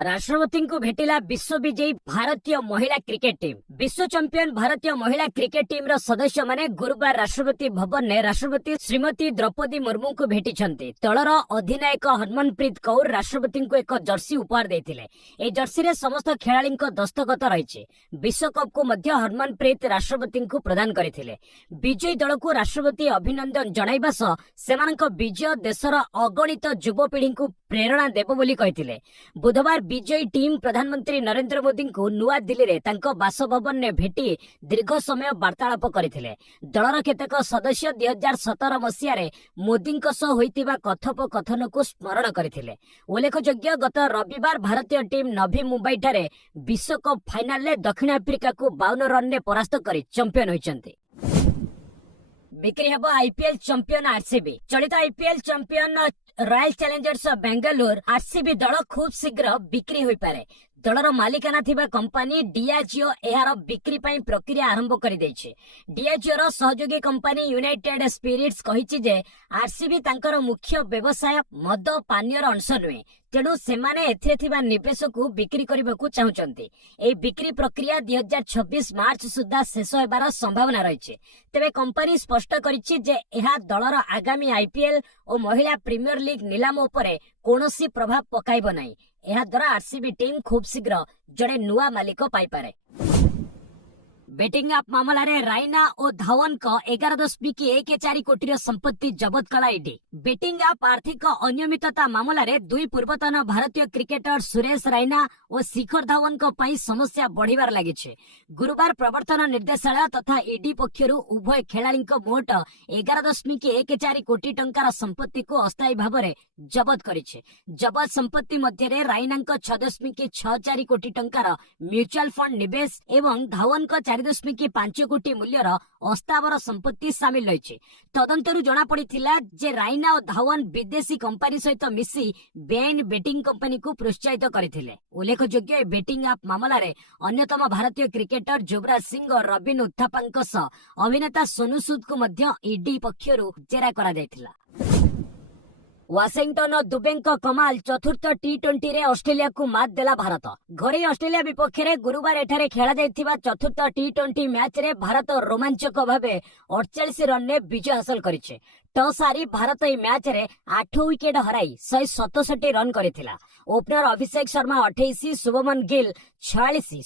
राष्ट्रपति को भेटिला विश्व विजयी भारतीय महिला क्रिकेट टीम। विश्व चैंपियन भारतीय महिला क्रिकेट टीम रो सदस्य माने गुरुवार राष्ट्रपति भवन ने राष्ट्रपति श्रीमती द्रौपदी मुर्मू को भेटिछन्ते। दलर अधिनायक हरमनप्रीत कौर राष्ट्रपति को एक जर्सी उपहार देथिले। ए जर्सी रे समस्त खेलाड़ी दस्तखत रहिছে। विश्वकप को मध्य हरमनप्रीत राष्ट्रपति को प्रदान करथिले। विजयी दल को राष्ट्रपति अभिनंदन जणाइबा सह सेमानक विजय देशर अगणित युवपीढ़ी को प्रेरणा देव बोली कहिथिले। बुधवार विजयी टीम प्रधानमंत्री नरेंद्र मोदी को नुआ दिल्ली रे तांको बासभवन ने भेटी दीर्घ समय वार्तालाप करथिले। दलर केतेक सदस्य 2017 मसीह रे मोदी सह होइतिबा कथोपकथन को स्मरण करथिले। उल्लेखयोग्य गत रविवार भारतीय टीम नवी मुंबई ठारे विश्वकप फाइनल ले दक्षिण आफ्रिका को 52 रन ने परास्त करी चैंपियन होइचंती। बिक्री हेबो आईपीएल चैंपियन आरसीबी। चलित IPL champion royal Challengers Bengaluru RCB दल खूब शीघ्र बिक्री होई पारे। दलर मालिकाना थिबा कंपनी डियाजिओ एहार बिक्री पई प्रक्रिया आरंभ करि दैछे। डियाजिओ रो सहयोगी कंपनी यूनाइटेड स्पिरिट्स कहिछि जे आरसीबी तांकर मुख्य व्यवसाय मद पानीयर अंश नुहे, तेणु सेमाने एथिरे थिबा निवेश को बिक्री करबाकू चाहुचंती। ए बिक्री प्रक्रिया 2026 मार्च सुद्धा शेष हेबार संभावना रहिছে। तेबे कंपनी स्पष्ट करिछि जे एहा दलर आगामी आईपीएल और महिला प्रीमियर लीग नीलाम उपरे कोनोसी प्रभाव पकाइबो नाही। एहा द्वारा आरसीबी टीम खूब शीघ्र जड़े नुआ मालिक पाई पारे। बेटिंग आप मामला रे राइना और धावन का 11.14 कोटी संपत्ति जबत कला ईडी। बेटिंग आप आर्थिक अनियमितता मामला रे दुई पूर्वतन भारतीय क्रिकेटर सुरेश राइना और शिखर धावन को पाई समस्या बढ़िबार लागिছে। गुरुवार प्रवर्तन निर्देशालय तथा ईडी पक्षरु उभय खेलाड़ी मोट 11.14 कोटी टंकार संपत्ति को अस्थायी भाव में जबत करिছে। जबत संपत्ति मध्य रे राइना 6.64 कोटी टंकार म्यूचुअल फंड निवेश एवं धावन 4.5 कोटी मूल्यर अस्थावर संपत्ति सामिल रही। तदंतरु जना पड़िथिला जे राइना और धावन विदेशी कंपनी सहित मिसी बेआईन बेटिंग कंपनी को प्रोत्साहित करथिले। उल्लेखयोग्य बेटिंग आप मामला रे अन्यतम भारतीय क्रिकेटर युवराज सिंह और रबिन उत्थापांक सह अभिनेता सोनू सूद को मध्य ईडी पक्षरु जेरा करा जायथिला। वाशिंगटन और दुबेंक कमाल चतुर्थ टी20 रे ऑस्ट्रेलिया को मात देला भारत। घरे ऑस्ट्रेलिया विपक्ष रे गुरुवार एठारे खेला जायथिबा चतुर्थ टी20 मैच रे भारत रोमांचक भावे 48 रन ने विजय हासिल करिছে। टॉस हारी भारत ई मैच रे 8 विकेट हराई 167 रन करिथिला। ओपनर अभिषेक शर्मा 28, शुभमन गिल 46,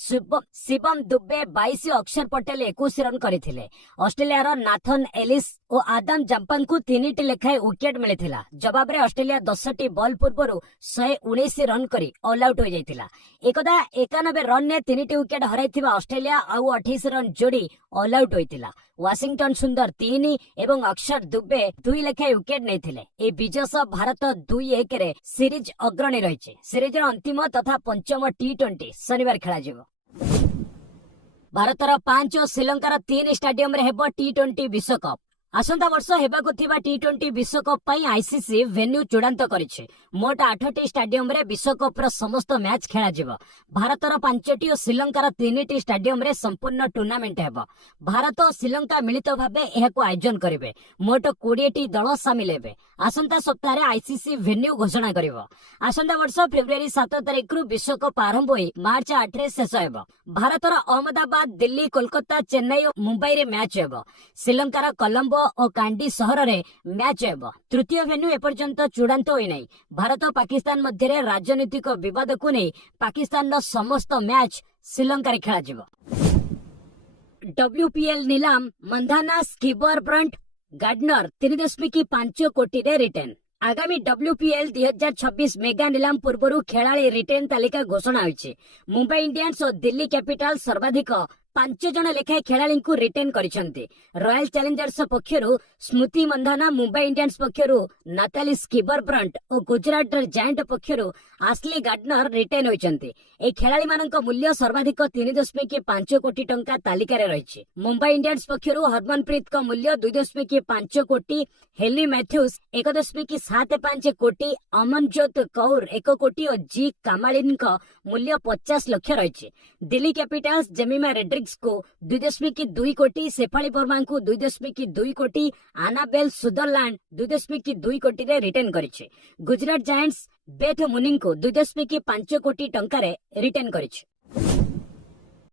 शिवम दुबे 22, अक्षर पटेल 21 रन करथिले। ऑस्ट्रेलिया रो नाथन एलिस और आदम जंपन को 3टी लेखाए विकेट मिलिथिला। जवाब रे ऑस्ट्रेलिया 10टी बॉल पूर्वरु 119 रन करी ऑल आउट हो जायतिला। एकदा 91 रन ने 3टी विकेट हराइथिबा ऑस्ट्रेलिया आउ 28 रन जोड़ी ऑल आउट होइतिला। वाशिंगटन सुंदर 3 एवं अक्षर दुबे 2 लेखाए विकेट नेथिले। ए विजय सह भारत 2-1 रे सीरीज अग्रणी रहिছে। सीरीज अंतिम तथा पंचम टी20 शनिवार खेला जिवो। भारतर 5 और श्रीलंकार 3 स्टेडियम रे हेबो टी20 विश्वकप। आसंता वर्ष हेबाकु थिबा टी20 विश्वकप पई आईसीसी वेन्यू चूड़ांत करिছে। मोट 8टी स्टेडियम रे विश्वकप रो समस्त मैच खेला जिवो। भारतर 5टी और श्रीलंकार 3टी स्टेडियम रे संपूर्ण टूर्नामेंट हेबो। भारत और श्रीलंका मिलित भाबे एहाकु आयोजन करिवे। मोट 20टी दल शामिल हेबे। आसंता सप्ताह रे आईसीसी वेन्यू घोषणा करिवो। आसंता वर्ष फेब्रुआरी 7 तारिख रु विश्वकप आरंभ होई मार्च 8 रे शेष हेबो। भारतर अहमदाबाद, दिल्ली, कोलकाता, चेन्नई और मुंबई रे मैच हेबो। श्रीलंकार कोलंबो और कांडी सहर रे मैच हेबो। तृतीय वेन्यू एपर्यंत चूड़ांत होई नै। भारत और पाकिस्तान मध्य रे राजनीतिक विवाद को नै पाकिस्तान रो समस्त मैच श्रीलंका रे खेला जिवो। डब्ल्यूपीएल नीलाम मंधाना स्कीबर ब्रंट गार्डनर 3.5 कोटी रे रिटर्न। आगामी डब्ल्यूपीएल 2026 मेगा नीलाम पूर्व खेलाड़ी रिटर्न तालिका घोषणा होइছে। मुंबई इंडियंस और दिल्ली कैपिटल सर्वाधिक 5 जन लेखाए खेलाड़ी को रिटर्न करिसंते। रॉयल चैलेंजर्स पक्षरु स्मृति मंधाना, मुंबई इंडियंस पक्षरु नाताली स्कीबर ब्रंट और गुजरात जायंट पक्षरु आस्ली गार्डनर रिटर्न होइचंते। ए खेलाड़ी मानक मूल्य सर्वाधिक 3.5 कोटी टंका तालिका रे रहिছে। मुंबई इंडियंस पक्षरु हरमनप्रीत का मूल्य 2.5 कोटी, हेली मैथ्यूज 1.75 कोटी, अमनजोत कौर 1 कोटी और जी कामालिन का मूल्य 50 लाख रहिছে। दिल्ली कैपिटल्स जेमिमा रेड्रिक्स को 2.2 कोटी, शेफाली वर्मा को 2.2 कोटी, आनाबेल सुदरलैंड 2.2 कोटी रे रिटर्न करिছে। गुजरात जायंट्स ବେଥ୍ ମୁନିଙ୍କୁ 2.5 କୋଟି ଟଙ୍କାରେ ରିଟର୍ନ କରିଛି।